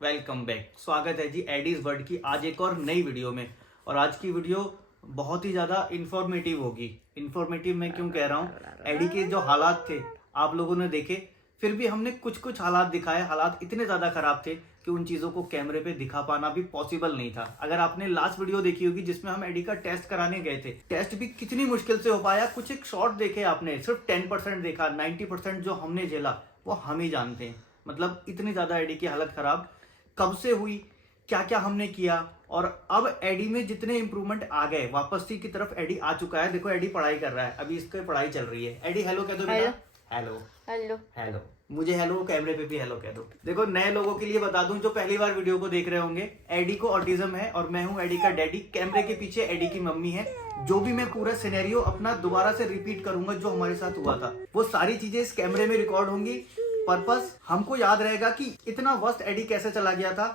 Welcome back. स्वागत है जी Aedes word की आज एक और नई वीडियो में। और आज की वीडियो बहुत ही ज़्यादा इंफॉर्मेटिव होगी। इंफॉर्मेटिव मैं क्यों कह रहा हूँ, एडी के जो हालात थे आप लोगों ने देखे, फिर भी हमने कुछ कुछ हालात दिखाए। हालात इतने ज़्यादा खराब थे कि उन चीज़ों को कैमरे पे दिखा पाना भी पॉसिबल नहीं था। अगर आपने लास्ट वीडियो देखी होगी जिसमें हम एडी का टेस्ट कराने गए थे, टेस्ट भी कितनी मुश्किल से हो पाया। कुछ एक शॉट देखे आपने, सिर्फ 10% देखा, 90% जो हमने झेला वो हम ही जानते हैं। मतलब इतनी ज़्यादा एडी की हालत खराब कब से हुई, क्या क्या हमने किया, और अब एडी में जितने इंप्रूवमेंट आ गए, वापसी की तरफ एडी आ चुका है। देखो एडी पढ़ाई कर रहा है, अभी इसकी पढ़ाई चल रही है। एडी हेलो कह दो बेटा। Hello hello hello. मुझे हेलो, कैमरे पे भी हेलो कह दो। देखो नए लोगों के लिए बता दूं जो पहली बार वीडियो को देख रहे होंगे, एडी को ऑटिज्म है और मैं हूं एडी का डैडी। कैमरे के पीछे एडी की मम्मी है। जो भी मैं पूरा सिनेरियो अपना दोबारा से रिपीट करूंगा जो हमारे साथ हुआ था, वो सारी चीजें इस कैमरे में रिकॉर्ड होंगी। पर्पस हमको याद रहेगा कि इतना वर्स्ट एडी कैसे चला गया था,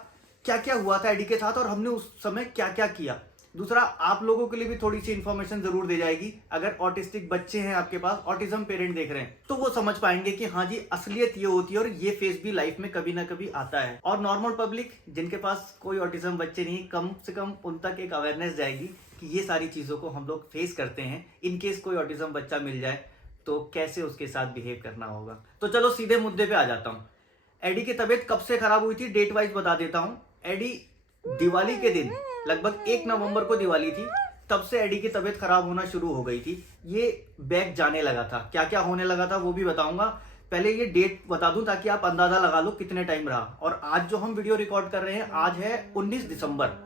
क्या क्या हुआ था एडी के साथ और हमने उस समय क्या क्या किया। दूसरा, आप लोगों के लिए भी थोड़ी सी इन्फॉर्मेशन जरूर दे जाएगी। अगर ऑटिस्टिक बच्चे हैं आपके पास, ऑटिज्म पेरेंट देख रहे हैं, तो वो समझ पाएंगे कि हाँ जी असलियत ये होती है और ये फेस भी लाइफ में कभी ना कभी आता है। और नॉर्मल पब्लिक जिनके पास कोई ऑटिज्म बच्चे नहीं, कम से कम उन तक एक अवेयरनेस जाएगी कि ये सारी चीजों को हम लोग फेस करते हैं। इनकेस कोई ऑटिज्म बच्चा मिल जाए तो कैसे उसके साथ बिहेव करना होगा। तो चलो सीधे मुद्दे पे आ जाता हूँ। एडी की तबीयत कब से खराब हुई थी, डेट वाइज बता देता हूँ। एडी दिवाली के दिन, लगभग 1 नवंबर को दिवाली थी, तब से एडी की तबीयत खराब होना शुरू हो गई थी। ये बैक जाने लगा था, क्या क्या होने लगा था वो भी बताऊंगा। पहले ये डेट बता दूं ताकि आप अंदाजा लगा लो कितने टाइम रहा। और आज जो हम वीडियो रिकॉर्ड कर रहे हैं, आज है 19 दिसंबर।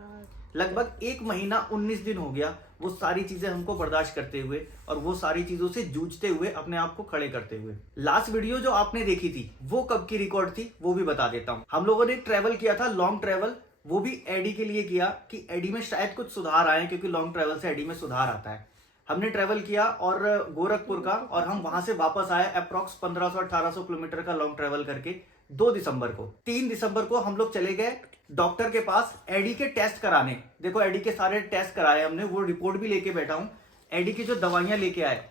लगभग 1 महीना 19 दिन हो गया वो सारी चीजें हमको बर्दाश्त करते हुए और वो सारी चीजों से जूझते हुए, अपने आप को खड़े करते हुए। लास्ट वीडियो जो आपने देखी थी वो कब की रिकॉर्ड थी वो भी बता देता हूँ। हम लोगों ने ट्रेवल किया था, लॉन्ग ट्रेवल, वो भी एडी के लिए किया कि एडी में शायद कुछ सुधार आए, क्योंकि लॉन्ग ट्रेवल से एडी में सुधार आता है। हमने ट्रेवल किया और गोरखपुर का, और हम वहां से वापस आए अप्रॉक्स 1500-1800 किलोमीटर का लॉन्ग ट्रेवल करके 2 दिसंबर को। 3 दिसंबर को हम लोग चले गए डॉक्टर के पास एडी के टेस्ट कराने। देखो एडी के सारे टेस्ट कराए हमने, वो रिपोर्ट भी लेके बैठा हूं। एडी की जो दवाइयां लेके आए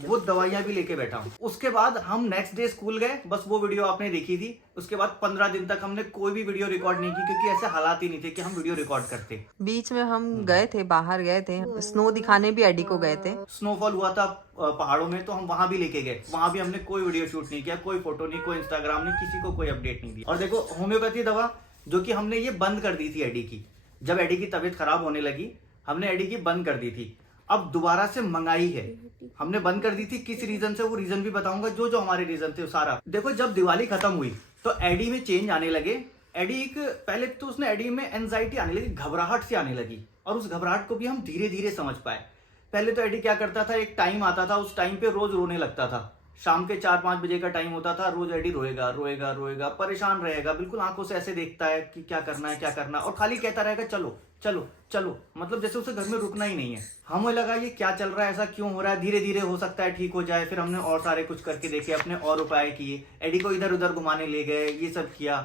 वो दवाइयां भी लेके बैठा हूं। उसके बाद हम नेक्स्ट डे स्कूल गए, बस वो वीडियो आपने देखी थी। उसके बाद 15 दिन तक हमने कोई भी वीडियो रिकॉर्ड नहीं की, क्योंकि ऐसे हालात ही नहीं थे कि हम वीडियो रिकॉर्ड करते। बीच में हम गए थे, बाहर गए थे, स्नो दिखाने भी एडी को गए थे। स्नोफॉल हुआ था पहाड़ों में, तो हम वहां भी लेके गए। वहां भी हमने कोई वीडियो शूट नहीं किया, कोई फोटो नहीं, कोई इंस्टाग्राम नहीं, किसी को कोई अपडेट नहीं दिया। और देखो होम्योपैथी दवा जो कि हमने ये बंद कर दी थी एडी की, जब एडी की तबीयत खराब होने लगी हमने एडी की बंद कर दी थी। अब दोबारा से मंगाई है। हमने बंद कर दी थी, किस रीजन से वो रीजन भी बताऊंगा। जो जो हमारे रीजन थे वो सारा देखो। जब दिवाली खत्म हुई तो एडी में चेंज आने लगे। एडी एक, पहले तो उसने एडी में एंजाइटी आने लगी, घबराहट सी आने लगी, और उस घबराहट को भी हम धीरे धीरे समझ पाए। पहले तो एडी क्या करता था, एक टाइम आता था, उस टाइम पे रोज रोने लगता था। शाम के 4-5 बजे का टाइम होता था, रोज एडी रोएगा रोएगा रोएगा, परेशान रहेगा, बिल्कुल आंखों से ऐसे देखता है कि क्या करना है क्या करना है, और खाली कहता रहेगा चलो चलो चलो, मतलब जैसे उसे घर में रुकना ही नहीं है। हमें लगा ये क्या चल रहा है, ऐसा क्यों हो रहा है, धीरे धीरे हो सकता है ठीक हो जाए। फिर हमने और सारे कुछ करके देखे, अपने और उपाय किए, एडी को इधर उधर घुमाने ले गए, ये सब किया,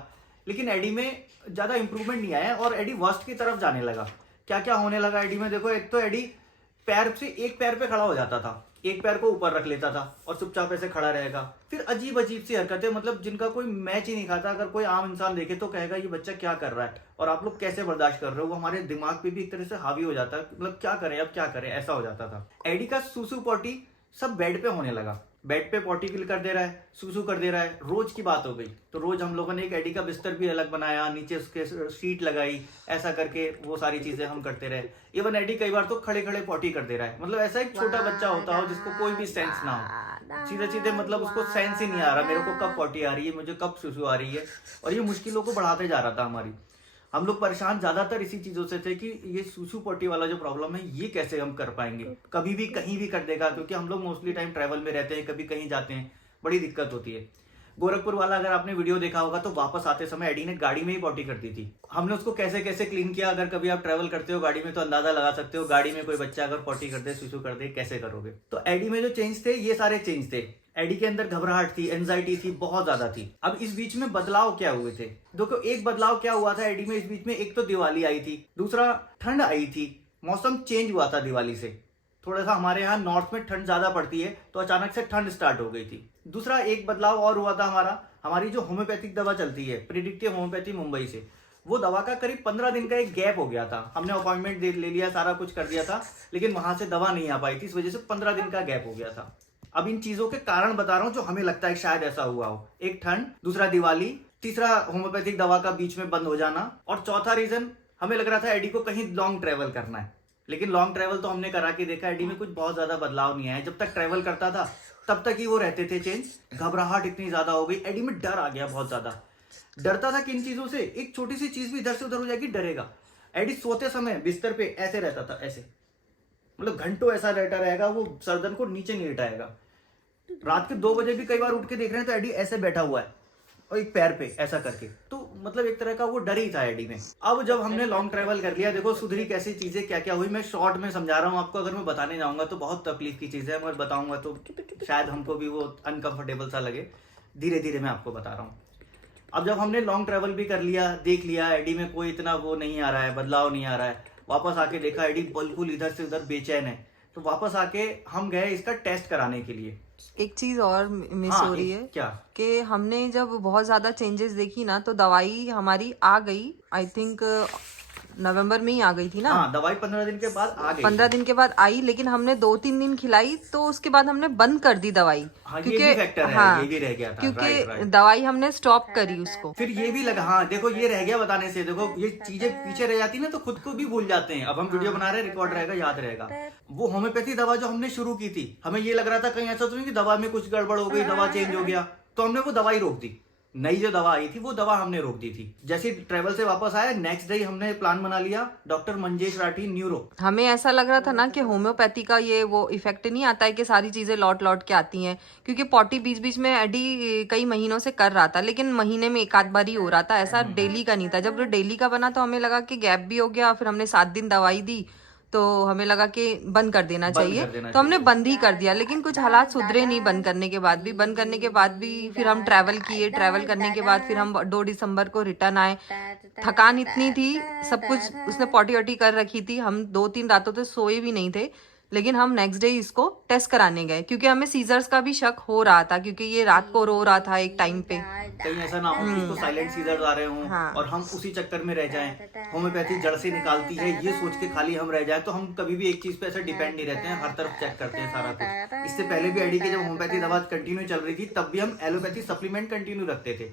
लेकिन एडी में ज्यादा इंप्रूवमेंट नहीं आया और एडी वर्स्ट की तरफ जाने लगा। क्या क्या होने लगा एडी में, देखो एक तो एडी पैर से, एक पैर पे खड़ा हो जाता था, एक पैर को ऊपर रख लेता था और चुपचाप ऐसे खड़ा रहेगा। फिर अजीब अजीब सी हरकतें, मतलब जिनका कोई मैच ही नहीं खाता। अगर कोई आम इंसान देखे तो कहेगा ये बच्चा क्या कर रहा है और आप लोग कैसे बर्दाश्त कर रहे हो। वो हमारे दिमाग पे भी एक तरह से हावी हो जाता है, मतलब क्या करें अब क्या करें, ऐसा हो जाता था। एडी का सूसू पॉटी सब बेड पे होने लगा। बेड पे पॉटी फिल कर दे रहा है, सूसू कर दे रहा है, रोज की बात हो गई। तो रोज हम लोगों ने एक एडी का बिस्तर भी अलग बनाया, नीचे उसके शीट लगाई, ऐसा करके वो सारी चीजें हम करते रहे। इवन एडी कई बार तो खड़े खड़े पॉटी कर दे रहा है, मतलब ऐसा एक छोटा बच्चा होता हो जिसको कोई भी सेंस ना हो, सीधे सीधे, मतलब उसको सेंस ही नहीं आ रहा मेरे को कब पॉटी आ रही है, मुझे कब सूसू आ रही है। और ये मुश्किलों को बढ़ाते जा रहा था हमारी। हम लोग परेशान ज्यादातर इसी चीजों से थे कि ये सूसू पोटी वाला जो प्रॉब्लम है ये कैसे हम कर पाएंगे, कभी भी कहीं भी कर देगा, क्योंकि हम लोग मोस्टली टाइम ट्रैवल में रहते हैं, कभी कहीं जाते हैं, बड़ी दिक्कत होती है। गोरखपुर वाला अगर आपने वीडियो देखा होगा तो वापस आते समय एडी ने गाड़ी में ही पॉटी कर दी थी। हमने उसको कैसे कैसे क्लीन किया, अगर कभी आप ट्रैवल करते हो गाड़ी में तो अंदाजा लगा सकते हो। गाड़ी में कोई बच्चा अगर पॉटी कर दे, सूसू कर दे, कैसे करोगे। तो एडी में जो चेंज थे ये सारे चेंज थे। एडी के अंदर घबराहट थी, एंजाइटी थी, बहुत ज्यादा थी। अब इस बीच में बदलाव क्या हुए थे, देखो एक बदलाव क्या हुआ था एडी में इस बीच में। एक तो दिवाली आई थी, दूसरा ठंड आई थी, मौसम चेंज हुआ था दिवाली से। थोड़ा सा हमारे यहाँ नॉर्थ में ठंड ज्यादा पड़ती है, तो अचानक से ठंड स्टार्ट हो गई थी। दूसरा एक बदलाव और हुआ था हमारी जो होम्योपैथिक दवा चलती है, प्रिडिक्टिव होम्योपैथी मुंबई से, वो दवा का करीब 15 दिन का एक गैप हो गया था। हमने अपॉइंटमेंट ले लिया, सारा कुछ कर दिया था, लेकिन वहां से दवा नहीं आ पाई थी, इस वजह से 15 दिन का गैप हो गया था। अब इन चीजों के कारण बता रहा हूँ जो हमें लगता है शायद ऐसा हुआ हो। एक ठंड, दूसरा दिवाली, तीसरा होम्योपैथिक दवा का बीच में बंद हो जाना, और चौथा रीजन हमें लग रहा था एडी को कहीं लॉन्ग ट्रेवल करना है। लेकिन लॉन्ग ट्रेवल तो हमने करा के देखा, एडी में कुछ बहुत ज्यादा बदलाव नहीं आया। जब तक ट्रेवल करता था तब तक ही वो रहते थे चेंज। घबराहट इतनी ज्यादा हो गई, एडी में डर आ गया, बहुत ज्यादा डरता था किन चीजों से, एक छोटी सी चीज भी इधर से उधर हो जाएगी डरेगा। एडी सोते समय बिस्तर पे ऐसे रहता था, ऐसे, मतलब घंटों ऐसा लेटा रहेगा, वो सर्दन को नीचे नहीं लेटाएगा। रात के 2 बजे भी कई बार उठ के देख रहे हैं तो एडी ऐसे बैठा हुआ है और एक पैर पे ऐसा करके, तो मतलब एक तरह का वो डर ही था एडी में। अब जब हमने लॉन्ग ट्रेवल कर लिया, देखो सुधरी कैसी चीजें, क्या क्या हुई, मैं शॉर्ट में समझा रहा हूँ आपको। अगर मैं बताने जाऊंगा तो बहुत तकलीफ की चीज है, मैं बताऊंगा तो शायद हमको भी वो अनकंफर्टेबल सा लगे। धीरे धीरे मैं आपको बता रहा हूँ। अब जब हमने लॉन्ग ट्रेवल भी कर लिया, देख लिया एडी में कोई इतना वो नहीं आ रहा है, बदलाव नहीं आ रहा है, वापस आके देखा एडी बिल्कुल इधर से उधर बेचैन है, तो वापस आके हम गए इसका टेस्ट कराने के लिए। एक चीज और मिस हाँ, हो रही है क्या कि हमने जब बहुत ज्यादा चेंजेस देखी ना, तो दवाई हमारी आ गई, आई थिंक नवंबर में ही आ गई थी ना। हाँ, दवाई 15 दिन के बाद आ गई। 15 दिन के बाद आई, लेकिन हमने 2-3 दिन खिलाई, तो उसके बाद हमने बंद कर दी दवाई। हाँ, ये भी फैक्टर है, हाँ, ये भी रह गया था, क्योंकि दवाई हमने स्टॉप करी उसको। फिर ये भी लगा, हाँ देखो ये रह गया बताने से, देखो ये चीजें पीछे रह जाती ना तो खुद को भी भूल जाते हैं। अब हम वीडियो बना रहे हैं, रिकॉर्ड रहेगा, याद रहेगा। वो होम्योपैथी दवा जो हमने शुरू की थी, हमें ये लग रहा था कहीं ऐसा तो नहीं कि दवा में कुछ गड़बड़ हो गई, दवा चेंज हो गया, तो हमने वो दवाई रोक दी। नई जो दवा आई थी वो दवा हमने रोक दी थी। जैसे ट्रेवल से वापस आया, नेक्स्ट डे हमने प्लान बना लिया, डॉक्टर मंजेश राठी न्यूरो। हमें ऐसा लग रहा था ना कि होम्योपैथी का ये वो इफेक्ट नहीं आता है कि सारी चीजें लौट लौट के आती हैं, क्योंकि पॉटी बीच बीच में एडी कई महीनों से कर रहा था, लेकिन महीने में एक आध बार ही हो रहा था, ऐसा डेली का नहीं था। जब वो डेली का बना तो हमें लगा कि गैप भी हो गया, फिर हमने 7 दिन दवाई दी, तो हमें लगा कि बंद कर देना चाहिए, तो हमने बंद ही कर दिया। लेकिन कुछ हालात सुधरे नहीं बंद करने के बाद भी। फिर हम ट्रैवल किए, ट्रैवल करने के बाद फिर हम 2 दिसंबर को रिटर्न आए। थकान इतनी थी, सब कुछ उसने पॉटी वॉटी कर रखी थी, हम 2-3 रातों तक सोए भी नहीं थे। लेकिन हम नेक्स्ट डे इसको टेस्ट कराने गए, क्योंकि हमें सीजर्स का भी शक हो रहा था, क्योंकि ये रात को रो रहा था एक टाइम पे, कहीं ऐसा ना हो कि इसको साइलेंट सीजर्स आ रहे हों। हाँ। और हम उसी चक्कर में रह जाएं, होम्योपैथी जड़ से निकालती है ये सोच के खाली हम रह जाएं, तो हम कभी भी एक चीज पे ऐसे डिपेंड नहीं रहते हैं, हर तरफ चेक करते हैं सारा कुछ। इससे पहले भी एडी की जब होम्योपैथी दवा कंटिन्यू चल रही थी, तब भी हम एलोपैथी सप्लीमेंट कंटिन्यू रखते थे।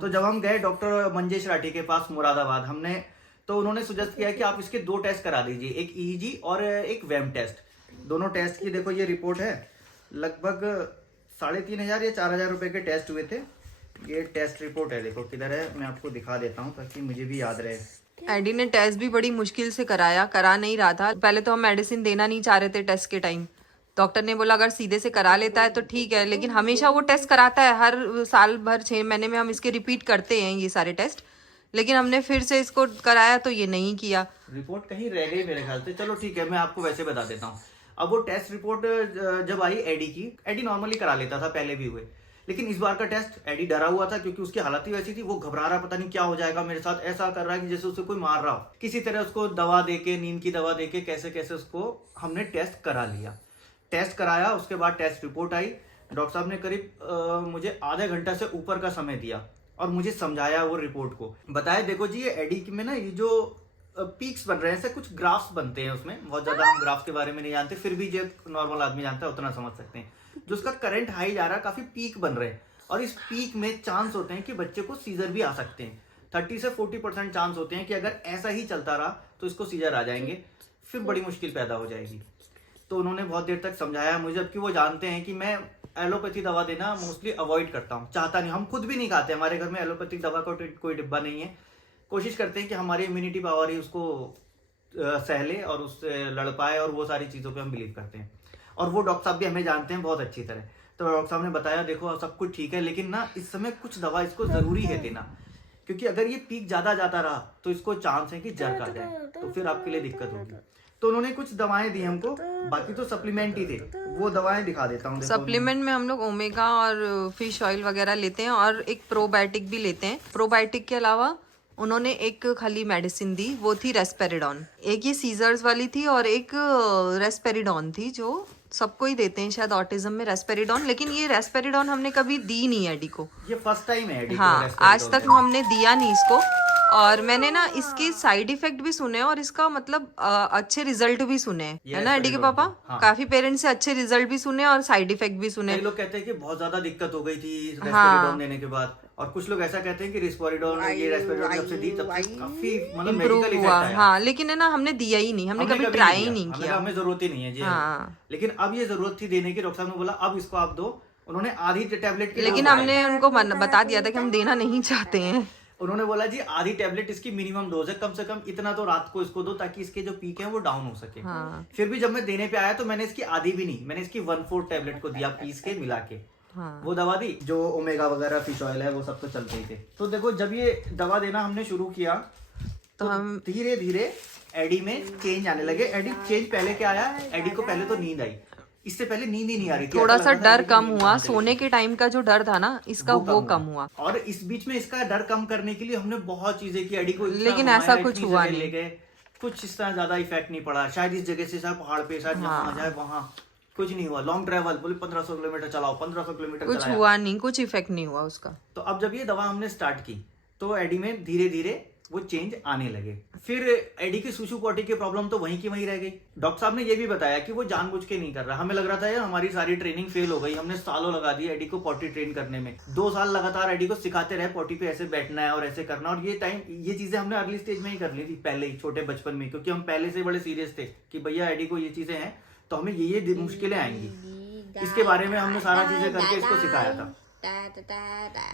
तो जब हम गए डॉक्टर मंजेश राठी के पास मुरादाबाद, हमने तो उन्होंने सुजेस्ट किया कि आप इसके 2 टेस्ट करा दीजिए, एक ईईजी और एक वेम टेस्ट। दोनों टेस्ट की देखो ये रिपोर्ट है, लगभग 3,500 या 4,000 रुपए के टेस्ट हुए थे। ये टेस्ट रिपोर्ट है, देखो किधर है, मैं आपको दिखा देता हूँ ताकि मुझे भी याद रहे। एडी ने टेस्ट भी बड़ी मुश्किल से करा नहीं रहा था। पहले तो हम मेडिसिन देना नहीं चाह रहे थे टेस्ट के टाइम। डॉक्टर ने बोला अगर सीधे से करा लेता है तो ठीक है, लेकिन हमेशा वो टेस्ट कराता है, हर साल भर 6 महीने में हम इसके रिपीट करते हैं ये सारे टेस्ट। लेकिन हमने फिर से इसको कराया तो ये नहीं किया। रिपोर्ट कहीं रह गई मेरे ख्याल से। चलो ठीक है, मैं आपको वैसे बता देता हूँ। अब वो टेस्ट रिपोर्ट जब आई एडी की, एडी नॉर्मली करा लेता था, पहले भी हुए, लेकिन इस बार का टेस्ट एडी डरा हुआ था, क्योंकि उसकी हालत ही वैसी थी, वो घबरा रहा, पता नहीं क्या हो जाएगा मेरे साथ, ऐसा कर रहा है कि जैसे उसे कोई मार रहा हो। किसी तरह उसको दवा देके, नींद की दवा देके, कैसे कैसे उसको हमने टेस्ट करा लिया। टेस्ट कराया, उसके बाद टेस्ट रिपोर्ट आई। डॉक्टर साहब ने करीब मुझे आधे घंटा से ऊपर का समय दिया और मुझे समझाया वो रिपोर्ट को। बताया देखो जी, ये एडी में ना ये जो पीक्स बन रहे हैं, ऐसे कुछ ग्राफ्स बनते हैं उसमें, बहुत ज्यादा हम ग्राफ्स के बारे में नहीं जानते, फिर भी जो नॉर्मल आदमी जानता है उतना समझ सकते हैं। जो उसका करंट हाई जा रहा है, काफी पीक बन रहे हैं, और इस पीक में चांस होते हैं कि बच्चे को सीजर भी आ सकते हैं। 30 से 40% चांस होते हैं कि अगर ऐसा ही चलता रहा तो इसको सीजर आ जाएंगे, फिर बड़ी मुश्किल पैदा हो जाएगी। तो उन्होंने बहुत देर तक समझाया मुझे, जबकि वो जानते हैं कि मैं एलोपैथी दवा देना मोस्टली अवॉइड करता हूँ, चाहता नहीं, हम खुद भी नहीं खाते, हमारे घर में एलोपैथिक दवा का कोई डिब्बा नहीं है। कोशिश करते हैं कि हमारी इम्यूनिटी पावर ही उसको सहले और उससे लड़ पाए, और वो सारी चीज़ों पे हम बिलीव करते हैं। और वो डॉक्टर साहब भी हमें जानते हैं बहुत अच्छी तरह। तो डॉक्टर साहब ने बताया देखो सब कुछ ठीक है, लेकिन ना इस समय कुछ दवा इसको ज़रूरी है देना, क्योंकि अगर ये पीक ज़्यादा जाता रहा तो इसको चांस है कि जर्क आ जाए, तो फिर आपके लिए दिक्कत होगी। तो उन्होंने कुछ दवाएं दी हमको, बाकी तो सप्लीमेंट ही थे। वो दवाएं दिखा देता हूँ। सप्लीमेंट में हम लोग ओमेगा और फिश ऑयल वगैरह लेते हैं, और एक प्रोबायोटिक भी लेते हैं। प्रोबायोटिक के अलावा उन्होंने एक खाली मेडिसिन दी, वो थी रेस्पेरिडॉन। एक ये सीजर्स वाली थी और एक रेस्पेरिडॉन थी, जो सबको ही देते हैं शायद ऑटिज्म में, रेस्पेरिडॉन। लेकिन ये रेस्पेरिडॉन हमने कभी दी नहीं एडी को। ये फर्स्ट टाइम है एडी को हाँ, रेस्पिरेटोल आज तक देना। हमने दिया नहीं इसको। और मैंने ना इसके साइड इफेक्ट भी सुने और इसका मतलब अच्छे रिजल्ट भी सुने, है ना एडी के पापा? हाँ। काफी पेरेंट्स से अच्छे रिजल्ट भी सुने और साइड इफेक्ट भी सुने। कई लोग कहते हैं कि बहुत ज्यादा दिक्कत हो गई थी हाँ। रेस्पिरेटोल देने के बाद, और कुछ लोग ऐसा कहते हैं कि रेस्पिरेटोल जब से दी तब से काफी मतलब इम्प्रूव मेडिकल हुआ। इफेक्ट आया। हाँ, लेकिन है ना हमने दिया ही नहीं, हमने कभी ट्राई ही नहीं किया। हमें जरूरत ही नहीं है जी। हाँ। लेकिन अब ये जरूरत थी देने की, डॉक्टर साहब ने बोला अब इसको आप दो। उन्होंने आधी टैबलेट की लेकिन हमने उनको बता दिया था कि हम देना नहीं चाहते हैं। उन्होंने बोला जी आधी टैबलेट इसकी मिनिमम डोज है, कम से कम इतना तो रात को इसको दो ताकि इसके जो पीक है वो डाउन हो सके। हाँ। फिर भी जब मैं देने पे आया तो मैंने इसकी आधी भी नहीं, मैंने इसकी 1/4 टैबलेट को दिया पीस के मिला के। हाँ। वो दवा दी, जो ओमेगा वगैरह फिश ऑयल है वो सब तो चलते ही थे। तो देखो जब ये दवा देना हमने शुरू किया तो हम धीरे धीरे एडी में चेंज आने लगे। एडी चेंज पहले क्या आया, एडी को पहले तो नींद आई, इससे पहले नींद ही नहीं आ रही थी। थोड़ा सा डर कम हुआ, सोने के टाइम का जो डर था ना इसका वो कम हुआ। और इस बीच में इसका डर कम करने के लिए हमने बहुत चीजें की एडी को, लेकिन ऐसा कुछ हुआ नहीं। ले गए, कुछ इस तरह ज्यादा इफेक्ट नहीं पड़ा। शायद इस जगह से शायद पहाड़ पे शायद यहाँ जाए वहाँ, कुछ नहीं हुआ। लॉन्ग ट्रेवल बोले 1500 किलोमीटर चलाओ, 1500 किलोमीटर कुछ हुआ नहीं, कुछ इफेक्ट नहीं हुआ उसका। तो अब जब ये दवा हमने स्टार्ट की तो एडी में धीरे धीरे वो चेंज आने लगे। फिर एडी की सुसु पॉटी की प्रॉब्लम तो वहीं की वहीं रह गई। डॉक्टर साहब ने ये भी बताया कि वो जानबूझ के नहीं कर रहा। हमें लग रहा था यार हमारी सारी ट्रेनिंग फेल हो गई, हमने सालों लगा दिए एडी को पॉटी ट्रेन करने में। 2 साल लगातार एडी को सिखाते रहे पॉटी पे ऐसे बैठना है और ऐसे करना। और ये चीजें हमने अर्ली स्टेज में ही कर ली थी, पहले ही छोटे बचपन में, क्योंकि हम पहले से बड़े सीरियस थे कि भैया एडी को ये चीजें हैं तो हमें ये मुश्किलें आएंगी। इसके बारे में हमने सारा चीजें करके इसको सिखाया था।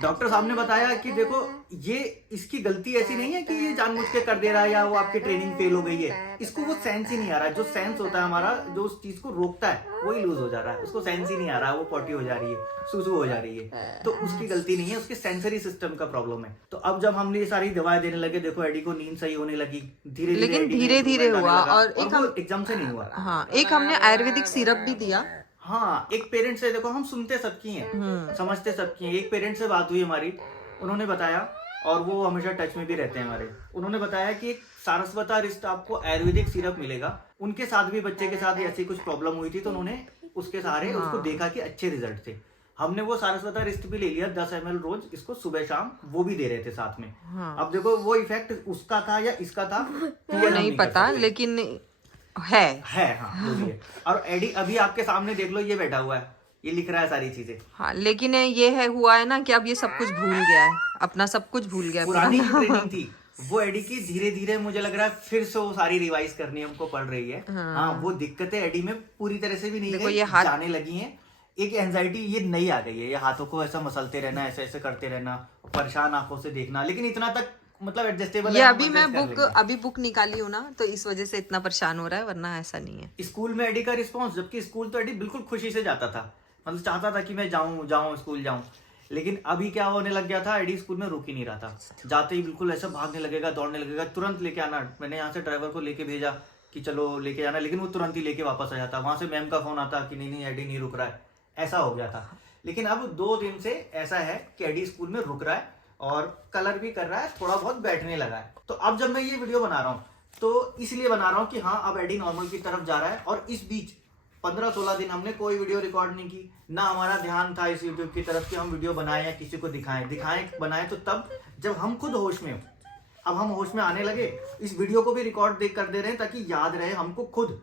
डॉक्टर साहब ने बताया कि देखो ये इसकी गलती ऐसी नहीं है कि ये जानबूझ के कर दे रहा है या वो आपकी ट्रेनिंग फेल हो गई है। इसको वो सेंस ही नहीं आ रहा है। जो सेंस होता है हमारा, जो उस चीज को रोकता है वही लूज हो जा रहा है। उसको सेंस ही नहीं आ रहा है, वो पॉटी हो जा रही है, सुसु हो जा रही है। तो उसकी गलती नहीं है, उसके सेंसरी सिस्टम का प्रॉब्लम है। तो अब जब हमने ये सारी दवाएं देने लगे, देखो एडी को नींद सही होने लगी धीरे धीरे, लेकिन धीरे धीरे हुआ। और एक एग्जाम से नहीं हुआ। हाँ, एक हमने आयुर्वेदिक सिरप भी दिया। हाँ, एक पेरेंट से, देखो हम सुनते सबकी हैं, समझते सबकी हैं। एक पेरेंट से बात हुई हमारी, उन्होंने बताया, और वो हमेशा टच में भी रहते हैं हमारे। उन्होंने बताया कि एक सारस्वता रिस्ट आपको आयुर्वेदिक सिरप मिलेगा। उनके साथ भी बच्चे के साथ ऐसी कुछ प्रॉब्लम हुई थी तो उन्होंने उसके सहारे उसको देखा कि अच्छे रिजल्ट थे। हमने वो सारस्वता रिस्ट भी ले लिया 10 ml रोज, इसको सुबह शाम वो भी दे रहे थे साथ में। अब देखो वो इफेक्ट उसका था या इसका था वो नहीं पता, लेकिन है हाँ, जो भी है। और एडी अभी आपके सामने देख लो, ये बैठा हुआ है, ये लिख रहा है सारी चीजें। हाँ, लेकिन ये है हुआ है ना कि अब ये सब कुछ भूल गया है, अपना सब कुछ भूल गया है। पुरानी जो ट्रेनिंग थी वो एडी की धीरे धीरे मुझे लग रहा है फिर से वो सारी रिवाइज करनी हमको पड़ रही है। हाँ, वो दिक्कतें एडी में पूरी तरह से भी नहीं गई, जाने लगी हैं। एक एंजाइटी ये नई आ गई है, ये हाथों को ऐसा मसलते रहना, ऐसे ऐसे करते रहना, परेशान आंखों से देखना, लेकिन इतना तक मतलब एडजस्टेबल ये अभी मैं बुक निकाली हूँ ना, तो इस वजह से इतना परेशान हो रहा है, वरना ऐसा नहीं है। स्कूल में एडी का रिस्पॉन्स, जबकि स्कूल तो एडी बिल्कुल खुशी से जाता था, मतलब चाहता था कि मैं जाऊं स्कूल जाऊं। लेकिन अभी क्या होने लग गया था, एडी स्कूल में रुक ही नहीं रहा था। जाते ही बिल्कुल ऐसा भागने लगेगा, दौड़ने लगेगा, तुरंत लेके आना। मैंने यहाँ से ड्राइवर को लेके भेजा कि चलो लेके जाना, लेकिन वो तुरंत ही लेके वापस आ जाता। वहां से मैम का फोन आता कि नहीं एडी नहीं रुक रहा है, ऐसा हो गया था। लेकिन अब 2 दिन से ऐसा है कि एडी स्कूल में रुक रहा है और कलर भी कर रहा है, थोड़ा बहुत बैठने लगा है। तो अब जब मैं ये वीडियो बना रहा हूँ तो इसलिए बना रहा हूँ कि हाँ अब एडी नॉर्मल की तरफ जा रहा है। और इस बीच 15-16 दिन हमने कोई वीडियो रिकॉर्ड नहीं की, ना हमारा ध्यान था इस यूट्यूब की तरफ कि हम वीडियो बनाएं या किसी को दिखाएं बनाएं तो तब जब हम खुद होश में हो। अब हम होश में आने लगे, इस वीडियो को भी रिकॉर्ड कर दे रहे हैं ताकि याद रहे हमको खुद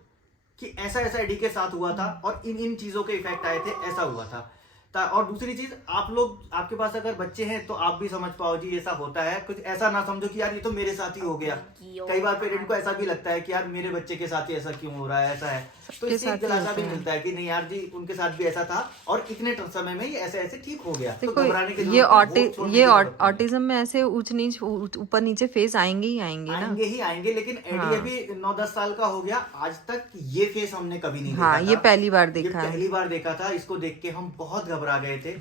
कि ऐसा ऐसा एडी के साथ हुआ था और इन चीजों के इफेक्ट आए थे, ऐसा हुआ था। और दूसरी चीज, आप लोग, आपके पास अगर बच्चे हैं तो आप भी समझ पाओ जी ऐसा होता है। कुछ ऐसा ना समझो कि यार ये तो मेरे साथ ही हो गया। कई बार पेरेंट को ऐसा भी लगता है कि यार मेरे बच्चे के साथ ही ऐसा क्यों हो रहा है, ऐसा है। तो इससे एक दिलासा भी मिलता है कि नहीं यार जी उनके साथ भी ऐसा था और इतने समय में ये ऐसे ऐसे ठीक हो गया। तो घबराने की ये ऑटिज्म में ऐसे ऊपर नीचे फेज आएंगे ही आएंगे। लेकिन एडी अभी 9-10 साल का हो गया, आज तक ये फेस हमने कभी नहीं देखा। ये पहली बार देखा था। इसको देख के हम बहुत घबरा गए थे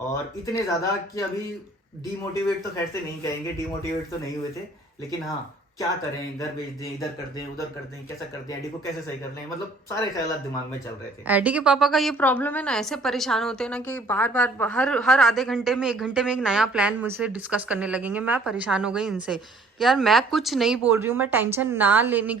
और इतने ज्यादा कि अभी डीमोटिवेट तो खैर से नहीं कहेंगे, डीमोटिवेट तो नहीं हुए थे, लेकिन हाँ क्या करें, घर भेज दें, इधर कर दें, उधर कर दें, कैसा कर दें, एडी को कैसे सही कर लें, मतलब सारे ख्यालात दिमाग में चल रहे थे। एडी के पापा का ये प्रॉब्लम है ना, ऐसे परेशान होते हैं ना कि बार बार हर आधे घंटे में 1 घंटे में एक नया प्लान मुझसे डिस्कस करने लगेंगे। मैं परेशान हो गई इनसे कि यार मैं कुछ नहीं बोल रही हूँ, मैं टेंशन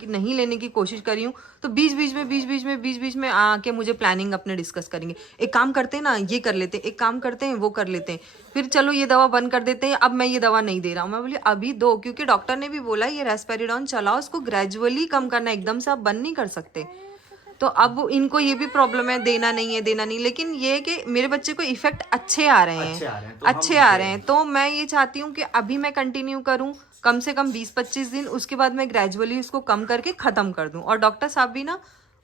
नहीं लेने की कोशिश कर रही हूँ, तो बीच बीच में आके मुझे प्लानिंग अपने डिस्कस करेंगे। एक काम करते हैं ना, ये कर लेते हैं, एक काम करते हैं, वो कर लेते हैं, फिर चलो ये दवा बंद कर देते हैं, अब मैं ये दवा नहीं दे रहा हूँ। मैं बोली अभी दो, क्योंकि डॉक्टर ने भी बोला ये रेस्पेरिडोन चलाओ, उसको ग्रेजुअली कम करना, एकदम से आप बंद नहीं कर सकते। तो अब इनको ये भी प्रॉब्लम है, देना नहीं, लेकिन ये है कि मेरे बच्चे को इफेक्ट अच्छे आ रहे हैं, अच्छे आ रहे हैं, तो मैं ये चाहती हूँ कि अभी मैं कंटिन्यू करूँ कम से कम 20-25 दिन, उसके बाद मैं ग्रेजुअली उसको कम करके खत्म कर दूं। और डॉक्टर साहब भी ना,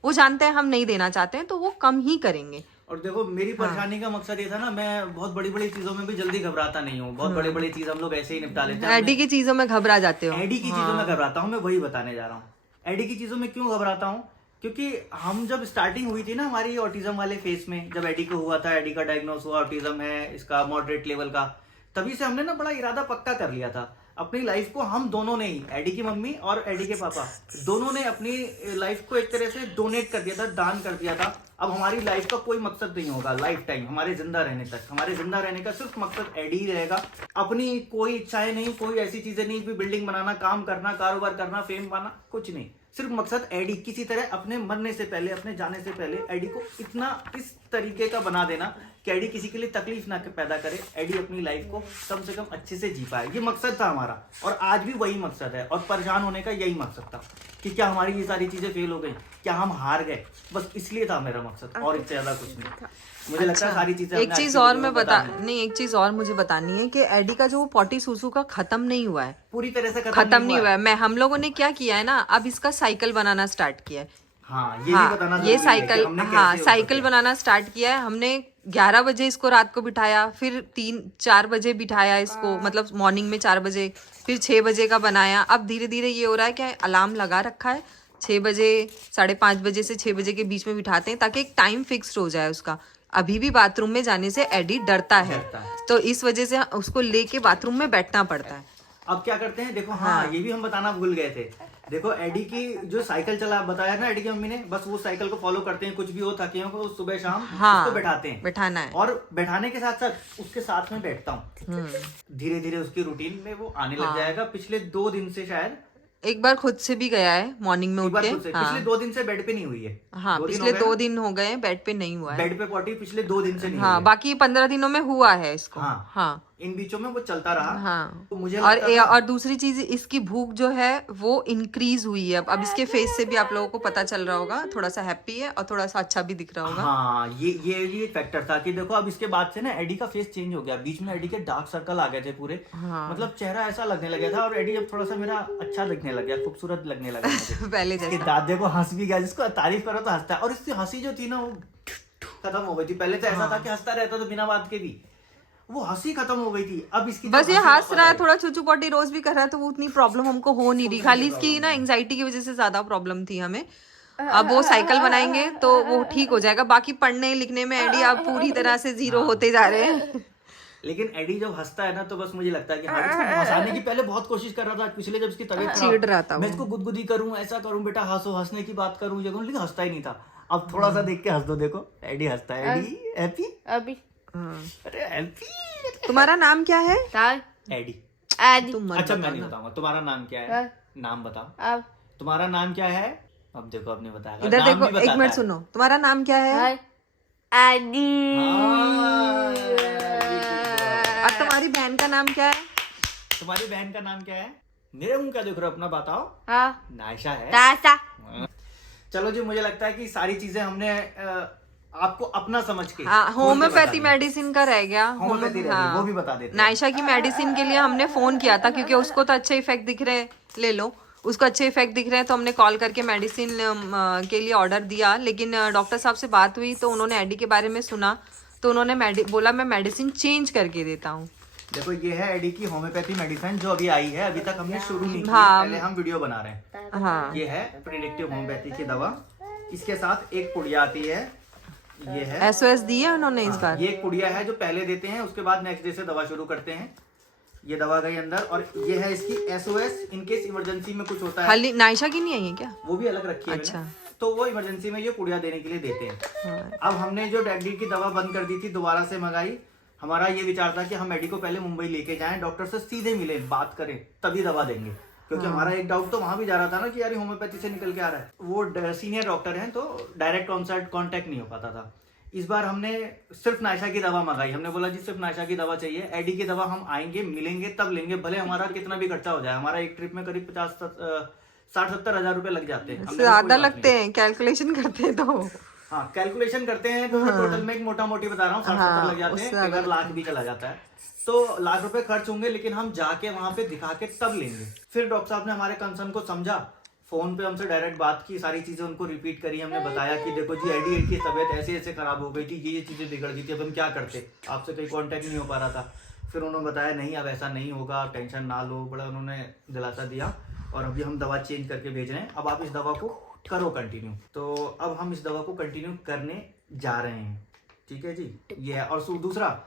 वो जानते हैं हम नहीं देना चाहते हैं, तो वो कम ही करेंगे। और देखो मेरी परेशानी का मकसद ये था ना, मैं बहुत बड़ी बड़ी चीजों में भी जल्दी घबराता नहीं हूँ, बहुत बड़ी बड़ी चीज हम लोग ऐसे ही निपटा लेते हैं। एडी की चीजों में घबरा जाते हो? एडी की चीजों में घबराता हूँ, मैं वही बताने जा रहा हूँ। एडी की चीजों में क्यों घबराता हूँ, क्योंकि हम जब स्टार्टिंग हुई थी ना हमारी ऑटिज्म वाले फेस में, जब एडी को हुआ था, एडी का डायग्नोस हुआ, ऑटिज्म है इसका मॉडरेट लेवल का, तभी से हमने ना बड़ा इरादा पक्का कर लिया था अपनी लाइफ को। हम दोनों ने ही, एडी की मम्मी और एडी के पापा, दोनों ने अपनी लाइफ को एक तरह से डोनेट कर दिया था, दान कर दिया था। अब हमारी लाइफ का कोई मकसद नहीं होगा लाइफ टाइम, हमारे जिंदा रहने तक, हमारे जिंदा रहने का सिर्फ मकसद एडी ही रहेगा। अपनी कोई इच्छाएं नहीं, कोई ऐसी चीजें नहीं, बिल्डिंग बनाना, काम करना, कारोबार करना, फेम पाना, कुछ नहीं, सिर्फ मकसद एडी किसी तरह अपने मरने से पहले, अपने जाने से पहले एडी को इतना इस तरीके का बना देना कि एडी किसी के लिए तकलीफ ना पैदा करे, एडी अपनी लाइफ को कम से कम अच्छे से जी पाए। ये मकसद था हमारा, और आज भी वही मकसद है। और परेशान होने का यही मकसद था कि क्या हमारी ये सारी चीजें फेल हो गई, क्या हम हार गए, बस इसलिए था मेरा मकसद, और इससे ज्यादा कुछ नहीं। मुझे लगता है सारी चीजें एक चीज और मैं एक चीज और मुझे बतानी है कि एडी का जो पॉटी सूसू का खत्म नहीं हुआ है, पूरी तरह से खत्म नहीं हुआ है। हम लोगों ने क्या किया है ना, अब इसका साइकिल बनाना स्टार्ट किया है। ये साइकिल बनाना स्टार्ट किया है हमने। 11 बजे इसको रात को बिठाया, फिर 3-4 बजे बिठाया इसको, मतलब मॉर्निंग में 4 बजे, फिर 6 बजे का बनाया। अब धीरे धीरे ये हो रहा है कि अलार्म लगा रखा है, 6 बजे, 5:30 बजे से 6 बजे के बीच में बिठाते हैं, ताकि एक टाइम फिक्स्ड हो जाए उसका। अभी भी बाथरूम में जाने से एडी डरता है, तो इस वजह से उसको लेके बाथरूम में बैठना पड़ता है। अब क्या करते हैं, देखो हाँ, ये भी हम बताना भूल गए थे। देखो एडी की जो साइकिल चला बताया ना एडी की मम्मी ने, बस वो साइकिल को फॉलो करते हैं, कुछ भी हो थके हो सुबह शाम उसको बैठाते हैं, बैठाना है। और बैठाने के साथ साथ उसके साथ में बैठता हूँ, धीरे धीरे उसकी रूटीन में वो आने लग जाएगा। पिछले 2 दिन से शायद एक बार खुद से भी गया है मॉर्निंग में उठ के। पिछले 2 दिन से बेड पे नहीं हुई है। हाँ, पिछले 2 दिन हो गए बेड पे नहीं हुआ है। बेड पे पॉटी पिछले 2 दिन से नहीं हाँ, बाकी 15 दिनों में हुआ है इसको। हाँ, इन बीचों में वो चलता रहा। हाँ, तो मुझे और दूसरी चीज, इसकी भूख जो है वो इंक्रीज हुई है। अब इसके फेस से भी आप लोगों को पता चल रहा होगा, थोड़ा सा हैप्पी है और थोड़ा सा अच्छा भी दिख रहा होगा। हाँ, ये फैक्टर था कि देखो अब इसके बाद से ना एडी का फेस चेंज हो गया। बीच में एडी के डार्क सर्कल आ गए थे पूरे, मतलब चेहरा ऐसा लगने लगा था। और एडी अब थोड़ा सा मेरा अच्छा दिखने लग गया, खूबसूरत लगने लगा मुझे पहले जैसा। दाद देखो हंस भी गया, जिसको तारीफ करो तो हंसता है। और इसकी हंसी जो थी ना वो खत्म हो गई थी। पहले तो ऐसा था कि हंसता रहता तो बिना बात के भी, वो हंसी खत्म हो गई थी। अब इसकी बस ये हंस रहा है, थोड़ा चूचू पॉटी रोज भी कर रहा है, तो वो उतनी प्रॉब्लम हमको हो नहीं रही। खाली इसकी ना एंजाइटी की वजह से ज्यादा प्रॉब्लम थी हमें। अब वो साइकिल बनाएंगे तो वो ठीक हो जाएगा। बाकी पढ़ने लिखने में एडी अब पूरी तरह से 0 होते जा रहे हैं। लेकिन एडी जब हंसता है ना तो बस मुझे लगता है कि हाँ, इसको हंसाने की पहले बहुत कोशिश कर रहा था। पिछले जब इसकी तबीयत चिढ़ रहा था, मैं इसको गुदगुदी करूं, ऐसा करूं, बेटा हंसो, हंसने की बात करूं, ये लेकिन हंसता ही नहीं था। अब थोड़ा सा देख के हंस दो, देखो एडी हंसता है। एडी हैप्पी, अभी अरे हैप्पी। तुम्हारा नाम क्या है? एडी। तुम अच्छा मैं नहीं बताऊंगा तुम्हारा नाम क्या है, नाम बताओ। तुम्हारा नाम क्या है? अब देखो आपने बताया। इधर देखो, 1 मिनट सुनो, तुम्हारा नाम क्या है? एडी। और तुम्हारी बहन का नाम क्या है? तुम्हारी बहन का नाम क्या है? मेरे मुंह क्या देख रहे हो, अपना बताओ। नायशा है। चलो जी, मुझे लगता है कि सारी चीजें हमने आपको अपना समझ के। होम्योपैथी मेडिसिन का रह गया, वो भी बता देते। नायशा की मेडिसिन के लिए हमने फोन किया था, क्योंकि उसको तो अच्छे इफेक्ट दिख रहे हैं, ले लो, उसको अच्छे इफेक्ट दिख रहे हैं, तो हमने कॉल करके मेडिसिन के लिए ऑर्डर दिया। लेकिन डॉक्टर साहब से बात हुई तो उन्होंने एडी के बारे में सुना, तो उन्होंने बोला मैं मेडिसिन चेंज करके देता हूँ। देखो ये है एडी की होम्योपैथी मेडिसिन जो अभी आई है, अभी तक हमने शुरू नहीं किया, पहले हम वीडियो बना रहे हैं। हाँ, ये है प्रिडिक्टिव होम्योपैथी की दवा। इसके साथ एक पुड़िया आती है, ये है SOS दी है उन्होंने इस बार। ये एक पुड़िया है जो पहले देते हैं, उसके बाद नेक्स्ट डे से दवा शुरू करते हैं। ये दवा गई अंदर, और ये है इसकी SOS इन केस इमरजेंसी में कुछ होता है। खाली नायशा की नहीं आई है क्या? वो भी अलग रखी है अच्छा। मैंने। तो वो इमरजेंसी में ये पुड़िया देने के लिए देते हैं। हाँ। अब हमने जो एडी की दवा बंद कर दी थी, दोबारा से मंगाई। हमारा ये विचार था कि हम एडी को पहले मुंबई लेके जाएं, डॉक्टर से सीधे मिले, बात करें, तभी दवा देंगे। क्योंकि हमारा एक डाउट तो वहां भी जा रहा था ना कि यार होम्योपैथी से निकल के आ रहा है। वो सीनियर डॉक्टर हैं, तो डायरेक्ट कांटेक्ट नहीं हो पाता था। इस बार हमने सिर्फ नायशा की दवा मंगाई। हमने बोला जी सिर्फ नायशा की दवा चाहिए, एडी की दवा हम आएंगे, मिलेंगे, तब लेंगे, भले हमारा कितना भी खर्चा हो जाए। हमारा एक ट्रिप में करीब 60-70 हजार रुपए लग जाते हैं। हमने कहा, ज्यादा कोई बात लगते हैं, कैलकुलेशन करते हैं तो। हाँ, कैलकुलेशन करते हैं तो टोटल में एक मोटा मोटी बता रहा हूँ 60-70 लग जाते हैं, उससे कई बार लाख भी चला जाता है। तो लाख रुपए खर्च होंगे, लेकिन हम जाके वहां पे दिखा के तब लेंगे। फिर डॉक्टर साहब ने हमारे कंसर्न को समझा, फोन पे हमसे डायरेक्ट बात की, सारी चीजें उनको रिपीट करी। हमने बताया कि देखो जी एडी की तबीयत ऐसे ऐसे खराब हो गई थी, ये चीजें बिगड़ गई थी, अब हम क्या करते, आपसे कोई कांटेक्ट नहीं हो पा रहा था। फिर उन्होंने बताया नहीं अब ऐसा नहीं होगा, टेंशन ना लो, बड़ा उन्होंने दिलासा दिया। और अभी हम दवा चेंज करके भेज रहे हैं, अब आप इस दवा को करो कंटिन्यू। तो अब हम इस दवा को कंटिन्यू करने जा रहे हैं, ठीक है जी। ये है। और दूसरा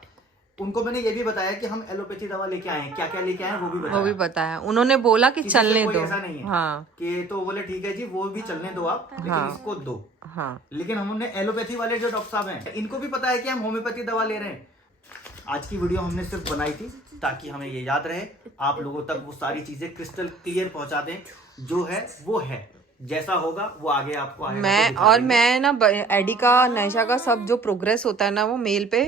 उनको मैंने ये भी बताया कि हम एलोपैथी दवा लेके आए हैं, क्या क्या लेके आए हैं वो भी बताया। वो भी बताया, उन्होंने बोला कि किसी से चलने कोई दो। ऐसा नहीं है हाँ कि तो बोले ठीक है जी वो भी चलने दो आप, लेकिन हाँ। इसको दो। हाँ। लेकिन हमने एलोपैथी वाले जो डॉक्टर साहब हैं, इनको भी पता है कि हम होम्योपैथी दवा ले रहे हैं। आज की वीडियो हमने सिर्फ बनाई थी ताकि हमें ये याद रहे, आप लोगों तक वो सारी चीजें क्रिस्टल क्लियर पहुंचा दें। जो है वो है, जैसा होगा वो आगे आपको आएगा। मैं ना एडी का, नायशा का सब जो प्रोग्रेस होता है ना, वो मेल पे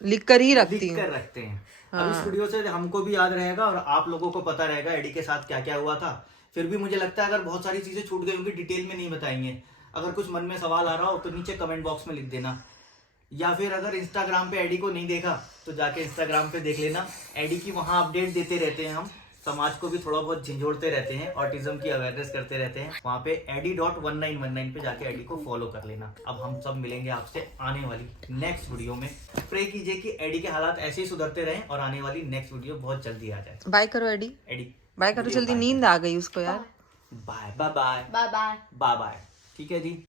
लिख कर ही रखती लिख हूँ। कर रखते हैं। अब इस वीडियो से हमको भी याद रहेगा और आप लोगों को पता रहेगा एडी के साथ क्या क्या हुआ था। फिर भी मुझे लगता है अगर बहुत सारी चीजें छूट गई होंगी, डिटेल में नहीं बताएंगे। अगर कुछ मन में सवाल आ रहा हो तो नीचे कमेंट बॉक्स में लिख देना, या फिर अगर इंस्टाग्राम पे एडी को नहीं देखा तो जाके इंस्टाग्राम पे देख लेना। एडी की वहां अपडेट देते रहते हैं हम, समाज को भी थोड़ा बहुत झिझोड़ते रहते हैं, ऑटिज्म की अवेयरनेस करते रहते हैं। वहाँ पे edi.1919 पे जाके एडी को फॉलो कर लेना। अब हम सब मिलेंगे आपसे आने वाली नेक्स्ट वीडियो में। प्रे कीजिए कि एडी के हालात ऐसे ही सुधरते रहें और आने वाली नेक्स्ट वीडियो बहुत जल्दी आ जाए। बाय करो एडी, एडी बाय करो जल्दी, नींद आ गई उसको यार। Bye bye bye bye bye. Bye bye, ठीक है जी।